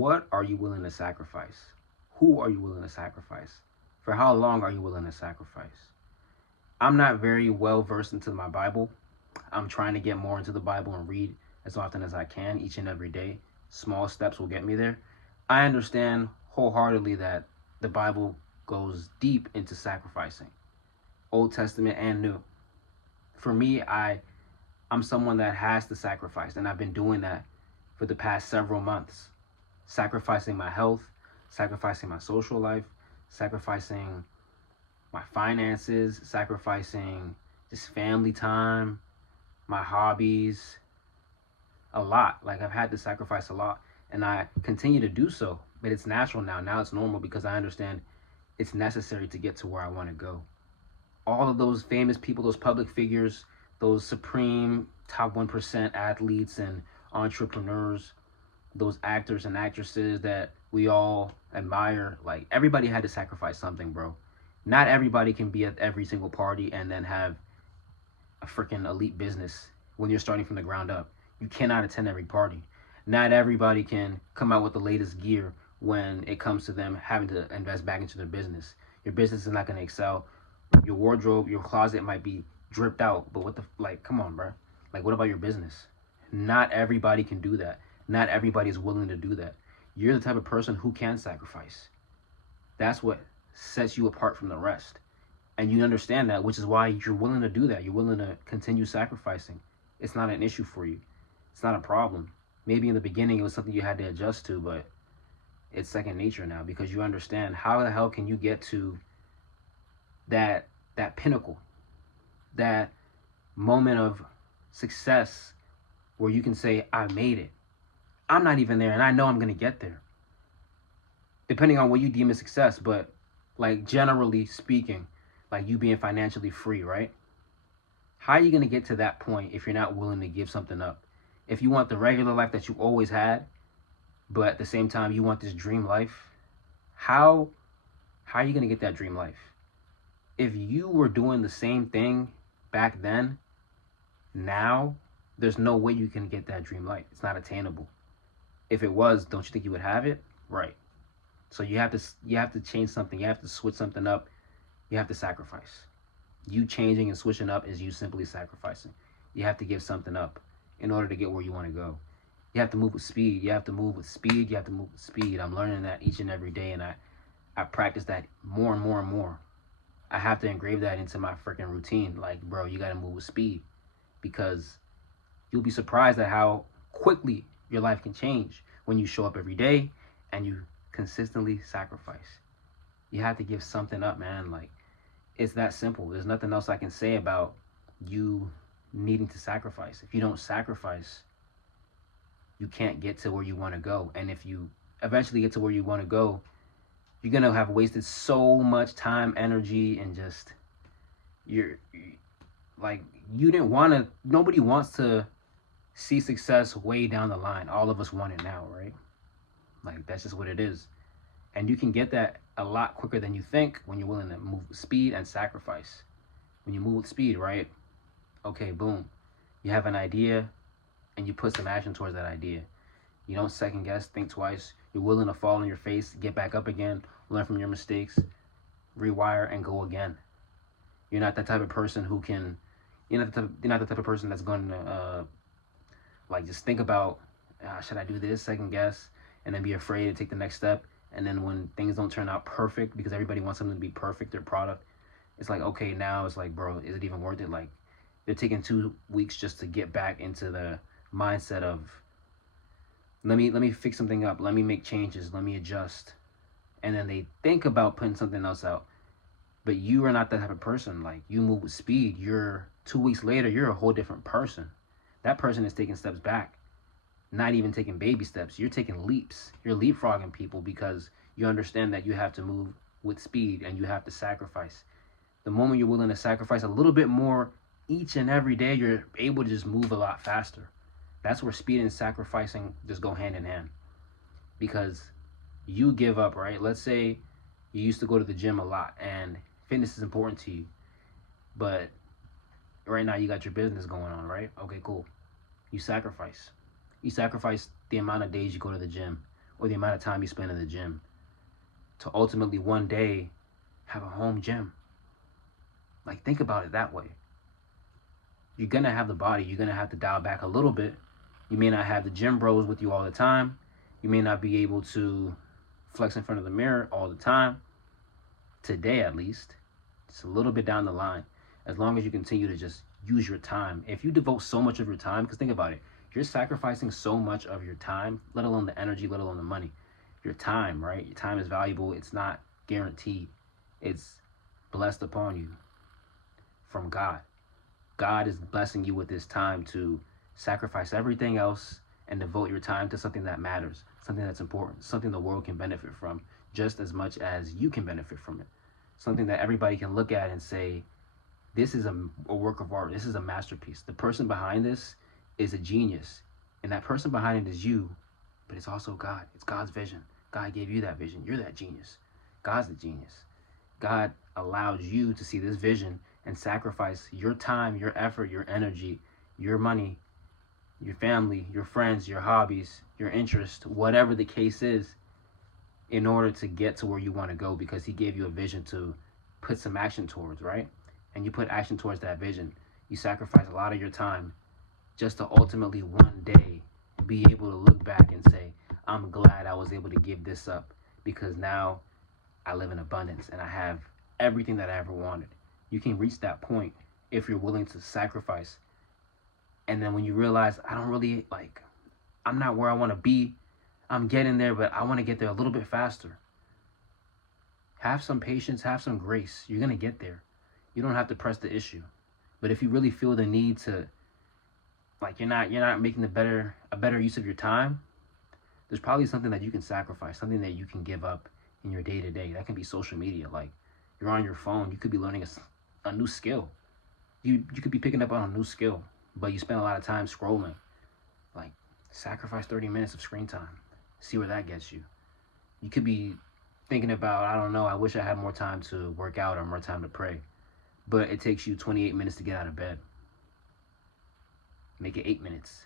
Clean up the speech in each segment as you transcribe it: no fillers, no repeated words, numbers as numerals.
What are you willing to sacrifice? Who are you willing to sacrifice? For how long are you willing to sacrifice? I'm not very well versed into my Bible. I'm trying to get more into the Bible and read as often as I can each and every day. Small steps will get me there. I understand wholeheartedly that the Bible goes deep into sacrificing, Old Testament and New. For me, I'm someone that has to sacrifice, and I've been doing that for the past several months. Sacrificing my health, sacrificing my social life, sacrificing my finances, sacrificing just family time, my hobbies, a lot. Like I've had to sacrifice a lot, and I continue to do so. But it's natural now. Now it's normal because I understand it's necessary to get to where I want to go. All of those famous people, those public figures, those supreme top 1% athletes and entrepreneurs, those actors and actresses that we all admire, like everybody had to sacrifice something, bro. Not everybody can be at every single party and then have a freaking elite business when you're starting from the ground up. You cannot attend every party. Not everybody can come out with the latest gear when it comes to them having to invest back into their business. Your business is not going to excel. Your wardrobe, your closet might be dripped out, but what the, like, come on, bro. Like, what about your business? Not everybody can do that. Not everybody is willing to do that. You're the type of person who can sacrifice. That's what sets you apart from the rest. And you understand that, which is why you're willing to do that. You're willing to continue sacrificing. It's not an issue for you. It's not a problem. Maybe in the beginning it was something you had to adjust to, but it's second nature now because you understand how the hell can you get to that pinnacle, that moment of success where you can say, I made it. I'm not even there and I know I'm going to get there. Depending on what you deem as success, but like generally speaking, like you being financially free, right? How are you going to get to that point if you're not willing to give something up? If you want the regular life that you always had, but at the same time you want this dream life, how are you going to get that dream life? If you were doing the same thing back then, now there's no way you can get that dream life. It's not attainable. If it was, don't you think you would have it? Right. So you have to change something. You have to switch something up. You have to sacrifice. You changing and switching up is you simply sacrificing. You have to give something up in order to get where you want to go. You have to move with speed. You have to move with speed. You have to move with speed. I'm learning that each and every day, and I practice that more and more and more. I have to engrave that into my freaking routine. Like, bro, you got to move with speed because you'll be surprised at how quickly your life can change when you show up every day and you consistently sacrifice. You have to give something up, man. Like, it's that simple. There's nothing else I can say about you needing to sacrifice. If you don't sacrifice, you can't get to where you want to go. And if you eventually get to where you want to go, you're going to have wasted so much time, energy, and just you're like, you didn't want to, nobody wants to see success way down the line. All of us want it now, right? Like, that's just what it is. And you can get that a lot quicker than you think when you're willing to move with speed and sacrifice. When you move with speed, right? Okay, boom. You have an idea and you put some action towards that idea. You don't second guess, think twice. You're willing to fall on your face, get back up again, learn from your mistakes, rewire, and go again. You're not that type of person who can, you're not the type of person that's going to, like, just think about, should I do this, second guess, and then be afraid to take the next step. And then when things don't turn out perfect, because everybody wants something to be perfect, their product, it's like, okay, now it's like, bro, is it even worth it? Like, they're taking 2 weeks just to get back into the mindset of, let me fix something up, let me make changes, let me adjust. And then they think about putting something else out. But you are not that type of person. Like, you move with speed. You're 2 weeks later, you're a whole different person. That person is taking steps back, not even taking baby steps. You're taking leaps. You're leapfrogging people because you understand that you have to move with speed and you have to sacrifice. The moment you're willing to sacrifice a little bit more each and every day, you're able to just move a lot faster. That's where speed and sacrificing just go hand in hand. Because you give up, right? Let's say you used to go to the gym a lot and fitness is important to you. But right now you got your business going on, right? Okay, cool. You sacrifice. You sacrifice the amount of days you go to the gym or the amount of time you spend in the gym to ultimately one day have a home gym. Like, think about it that way. You're going to have the body. You're going to have to dial back a little bit. You may not have the gym bros with you all the time. You may not be able to flex in front of the mirror all the time. Today, at least. It's a little bit down the line. As long as you continue to just use your time. If you devote so much of your time, because think about it, you're sacrificing so much of your time, let alone the energy, let alone the money. Your time, right? Your time is valuable. It's not guaranteed. It's blessed upon you from God. God is blessing you with this time to sacrifice everything else and devote your time to something that matters, something that's important, something the world can benefit from just as much as you can benefit from it. Something that everybody can look at and say, this is a work of art. This is a masterpiece. The person behind this is a genius. And that person behind it is you, but it's also God. It's God's vision. God gave you that vision. You're that genius. God's the genius. God allowed you to see this vision and sacrifice your time, your effort, your energy, your money, your family, your friends, your hobbies, your interest, whatever the case is, in order to get to where you want to go, because he gave you a vision to put some action towards, right? And you put action towards that vision. You sacrifice a lot of your time just to ultimately one day be able to look back and say, I'm glad I was able to give this up, because now I live in abundance and I have everything that I ever wanted. You can reach that point if you're willing to sacrifice. And then when you realize, I'm not where I want to be, I'm getting there, but I want to get there a little bit faster. Have some patience, have some grace. You're going to get there. You don't have to press the issue. But if you really feel the need to, you're not making a better use of your time, there's probably something that you can sacrifice, something that you can give up in your day-to-day. That can be social media. Like, you're on your phone, you could be learning a new skill. You could be picking up on a new skill, but you spend a lot of time scrolling. Like, sacrifice 30 minutes of screen time. See where that gets you. You could be thinking about, I don't know, I wish I had more time to work out or more time to pray. But it takes you 28 minutes to get out of bed. Make it 8 minutes.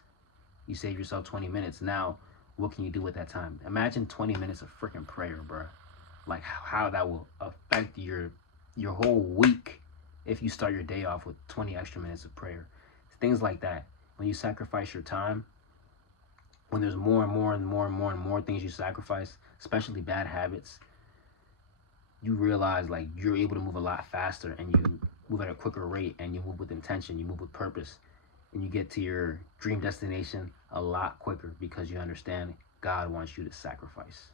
You save yourself 20 minutes. Now, what can you do with that time? Imagine 20 minutes of freaking prayer, bro. Like, how that will affect your whole week if you start your day off with 20 extra minutes of prayer. Things like that. When you sacrifice your time, when there's more and more things you sacrifice, especially bad habits, you realize, like, you're able to move a lot faster, and you move at a quicker rate, and you move with intention, you move with purpose, and you get to your dream destination a lot quicker because you understand God wants you to sacrifice.